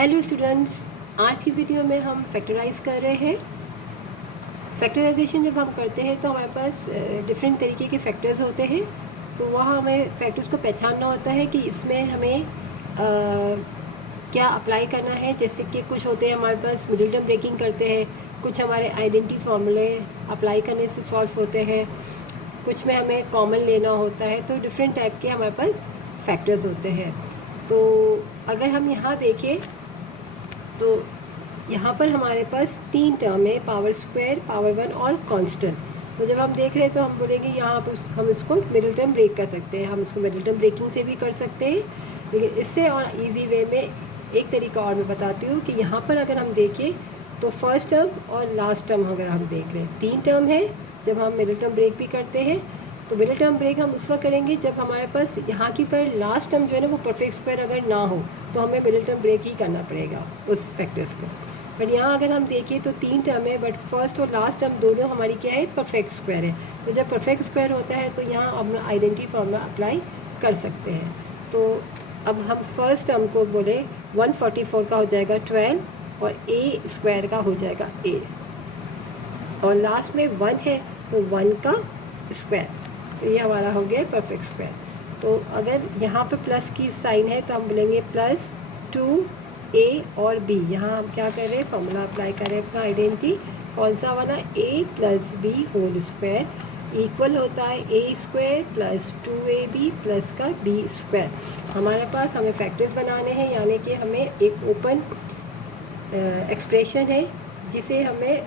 Hello students, आज की video में हम फैक्टराइज कर रहे हैं। फैक्टराइजेशन जब हम करते हैं तो हमारे पास डिफरेंट तरीके के फैक्टर्स होते हैं। तो वहाँ हमें फैक्टर्स को पहचानना होता है कि इसमें हमें क्या अप्लाई करना है। जैसे कि कुछ होते हैं हमारे पास मिडिल टर्म ब्रेकिंग करते हैं, कुछ हमारे आइडेंटिटी फार्मूले अप्लाई करने से सॉल्व होते हैं, कुछ में हमें कॉमन लेना होता है। तो डिफरेंट टाइप के हमारे पास फैक्टर्स होते हैं। तो अगर हम यहाँ देखें तो यहाँ पर हमारे पास 3 टर्म है, पावर स्क्वायर, पावर 1 और कांस्टेंट। तो जब हम देख रहे हैं तो हम बोलेंगे यहाँ पर हम इसको मिडिल टर्म ब्रेक कर सकते हैं। हम इसको मिडिल टर्म ब्रेकिंग से भी कर सकते हैं, लेकिन इससे और इजी वे में एक तरीका और मैं बताती हूँ कि यहाँ पर अगर हम देखें तो फर्स्ट टर्म और लास्ट टर्म अगर हम देख लें, 3 टर्म है। जब हम मिडिल टर्म ब्रेक भी करते हैं तो मिडिल टर्म ब्रेक हम उस वक्त करेंगे जब हमारे पास यहाँ की पर लास्ट टर्म जो है ना वो परफेक्ट स्क्वायर अगर ना हो तो हमें मिडिल टर्म ब्रेक ही करना पड़ेगा उस फैक्टर्स को। बट यहाँ अगर हम देखें तो 3 टर्म है, बट फर्स्ट और लास्ट टर्म दोनों हमारी क्या है, परफेक्ट स्क्वायर है। तो जब परफेक्ट स्क्वायर होता है तो यहाँ हम आइडेंटिटी फार्मूला अप्लाई कर सकते हैं। तो अब हम फर्स्ट टर्म को बोले 144 का हो जाएगा 12 और ए स्क्वायर का हो जाएगा ए, और लास्ट में 1 है तो 1 का स्क्वायर। तो ये हमारा हो गया परफेक्ट स्क्वायर। तो अगर यहाँ पे प्लस की साइन है तो हम बोलेंगे प्लस 2a और b। यहाँ हम क्या कर रहे हैं, फॉर्मूला अप्लाई कर रहे हैं अपना आइडेंटिटी। कौन सा वाला, a plus b whole square equal होता है a square plus 2ab plus का b स्क्वायर। हमारे पास हमें फैक्टर्स बनाने हैं, यानी कि हमें एक ओपन एक्सप्रेशन है जिसे हमें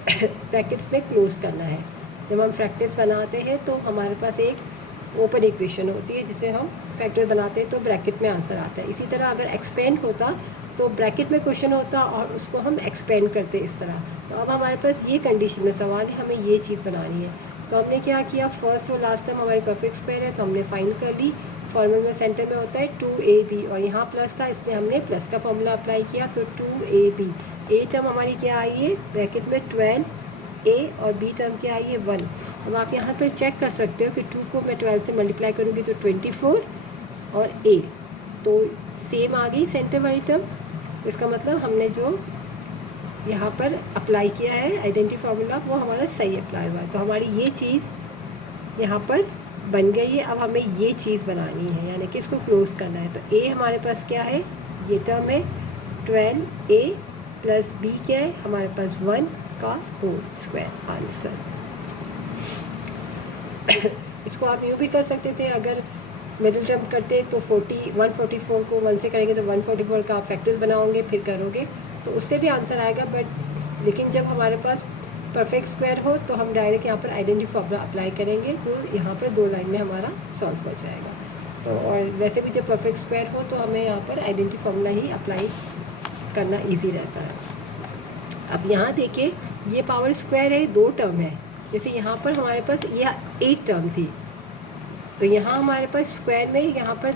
ब्रैकेट्स में क्लोज करना है। जब हम फैक्टर्स बनाते हैं तो हमारे पास एक ओपन इक्वेशन होती है जिसे हम फैक्टर बनाते हैं तो ब्रैकेट में आंसर आता है। इसी तरह अगर एक्सपेंड होता तो ब्रैकेट में क्वेश्चन होता और उसको हम एक्सपेंड करते इस तरह। तो अब हमारे पास ये कंडीशन में सवाल है, हमें ये चीज़ बनानी है। तो हमने क्या किया, फर्स्ट और लास्ट टर्म हमारी परफेक्ट स्क्वायर है तो हमने फाइंड कर ली। फॉर्मूले में सेंटर में होता है 2ab और यहाँ प्लस था इसलिए हमने प्लस का फॉर्मूला अप्लाई किया। तो 2ab, ए टर्म हमारी क्या आई है ब्रैकेट में 12 ए और बी टर्म क्या आई है 1। अब आप यहाँ पर चेक कर सकते हो कि 2 को मैं 12 से मल्टीप्लाई करूँगी तो 24 और ए तो सेम आ गई सेंटर वाली टर्म। इसका मतलब हमने जो यहाँ पर अप्लाई किया है आइडेंटिटी फार्मूला वो हमारा सही अप्लाई हुआ है। तो हमारी ये चीज़ यहाँ पर बन गई है। अब हमें ये चीज़ बनानी है, यानी कि इसको क्लोज करना है। तो ए हमारे पास क्या है, ये टर्म है 12a प्लस बी क्या है हमारे पास 1 का होल स्क्वायर आंसर। इसको आप यूँ भी कर सकते थे, अगर मिडिल टर्म करते तो 144 को 1 से करेंगे तो 144 का आप फैक्टर्स बनाओगे फिर करोगे तो उससे भी आंसर आएगा। बट लेकिन जब हमारे पास परफेक्ट स्क्वायर हो तो हम डायरेक्ट यहाँ पर आइडेंटिटी फार्मूला अप्लाई करेंगे तो यहाँ पर 2 लाइन में हमारा सॉल्व हो जाएगा। तो और वैसे भी जब परफेक्ट स्क्वायर हो तो हमें यहाँ पर आइडेंटिटी फार्मूला ही अप्लाई करना ईजी रहता है। अब यहाँ देखिए ये पावर स्क्वायर है, 2 टर्म है। जैसे यहाँ पर हमारे पास यह 8 टर्म थी तो यहाँ हमारे पास स्क्वायर में यहाँ पर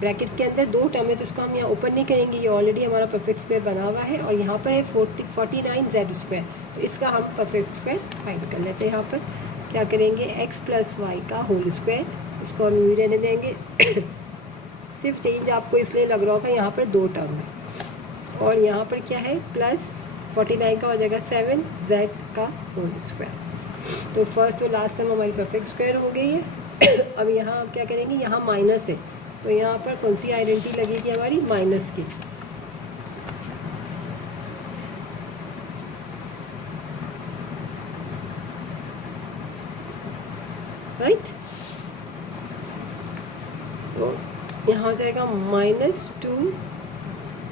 ब्रैकेट के अंदर 2 टर्म है तो इसको हम यहाँ ओपन नहीं करेंगे, ये ऑलरेडी हमारा परफेक्ट स्क्वायर बना हुआ है। और यहाँ पर है 49z स्क्वायर तो इसका हम परफेक्ट स्क्वायर फाइंड कर लेते हैं। यहाँ पर क्या करेंगे, x प्लस वाई का होल स्क्वायर, इसको हम यूँ रहने देंगे। सिर्फ चेंज आपको इसलिए लग रहा होगा, यहाँ पर 2 टर्म है और यहाँ पर क्या है प्लस 49 का हो जाएगा 7z का होल स्क्वायर। तो फर्स्ट और लास्ट टर्म हमारी परफेक्ट स्क्वायर हो गई है। अब यहाँ हम क्या करेंगे, यहाँ माइनस है तो यहाँ पर कौन सी आइडेंटिटी लगेगी हमारी, माइनस की। राइट, तो यहाँ हो जाएगा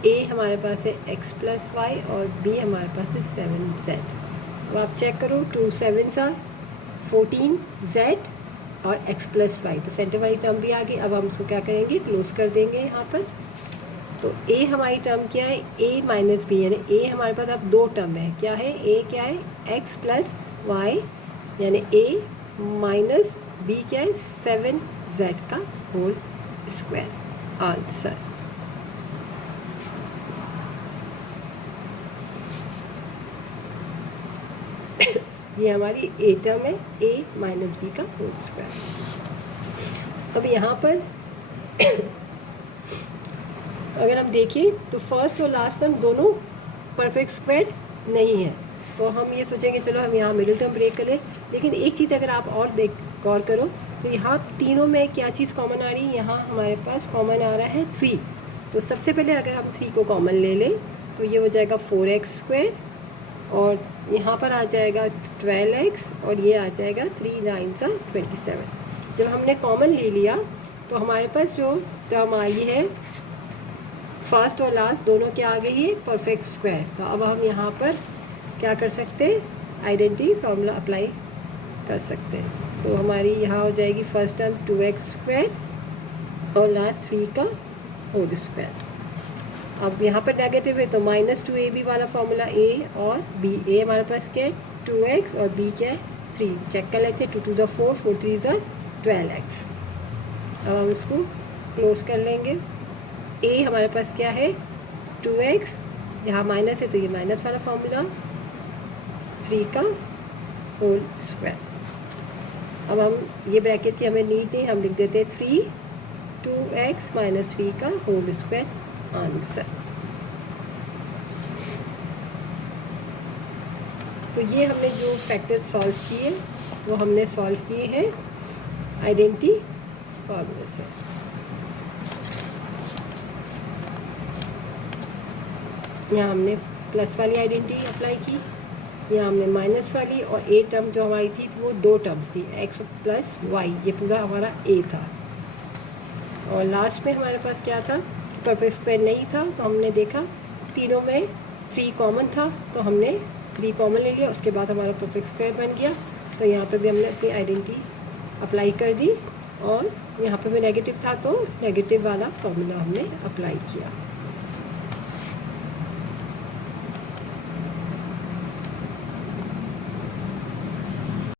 -2a हमारे पास है x प्लस वाई और b हमारे पास है 7z। अब आप चेक करो 2 7 14z और x प्लस वाई, तो सेंटर वाली टर्म भी आ गई। अब हम उसको क्या करेंगे, क्लोज कर देंगे यहाँ पर। तो a हमारी टर्म क्या है, a माइनस बी, यानी a हमारे पास अब 2 टर्म है। क्या है, a क्या है x प्लस वाई यानी a माइनस b क्या है 7z का होल स्क्वायर आंसर। ये हमारी ए टर्म है a माइनस बी का होल स्क्वायर। अब यहाँ पर अगर हम देखें तो फर्स्ट और लास्ट टर्म दोनों परफेक्ट स्क्वायर नहीं है, तो हम ये सोचेंगे चलो हम यहाँ मिडिल टर्म ब्रेक कर लें। लेकिन एक चीज़ अगर आप और गौर करो तो यहाँ तीनों में क्या चीज़ कॉमन आ रही है, यहाँ हमारे पास कॉमन आ रहा है 3। तो सबसे पहले अगर हम 3 को कॉमन ले लें तो ये हो जाएगा 4x स्क्वायर, और यहाँ पर आ जाएगा 12x, और ये आ जाएगा 3 9 27। जब हमने कॉमन ले लिया तो हमारे पास जो टर्म आई है फर्स्ट और लास्ट दोनों के आगे ही परफेक्ट स्क्वायर। तो अब हम यहाँ पर क्या कर सकते हैं, आइडेंटिटी फार्मूला अप्लाई कर सकते हैं। तो हमारी यहाँ हो जाएगी फर्स्ट टर्म 2x स्क्वायर और लास्ट 3 का होल स्क्वायर। अब यहाँ पर नेगेटिव है तो -2ab वाला फार्मूला a और b। a हमारे पास क्या है 2x और b क्या है 3। चेक कर लेते हैं, 2 to the 4 4 3 is 12x। अब हम इसको क्लोज कर लेंगे। a हमारे पास क्या है 2x, यहाँ माइनस है तो ये माइनस वाला फार्मूला 3 का होल स्क्वायर। अब हम ये ब्रैकेट की हमें नीड नहीं, हम लिख देते हैं 3 2x - 3 का होल स्क्वायर आंसर। तो ये हमने जो फैक्टर्स सॉल्व किए वो हमने सॉल्व किए हैं आइडेंटिटी फार्मूले से। यहाँ हमने प्लस वाली आइडेंटिटी अप्लाई की, यहाँ हमने माइनस वाली, और ए टर्म जो हमारी थी वो 2 टर्म्स थी x प्लस y, ये पूरा हमारा a था। और लास्ट में हमारे पास क्या था, परफेक्ट स्क्वायर नहीं था, तो हमने देखा तीनों में 3 कॉमन था तो हमने 3 कॉमन ले लिया, उसके बाद हमारा परफेक्ट स्क्वायर बन गया। तो यहाँ पर भी हमने अपनी आइडेंटिटी अप्लाई कर दी, और यहाँ पर भी नेगेटिव था तो नेगेटिव वाला फॉर्मूला हमने अप्लाई किया।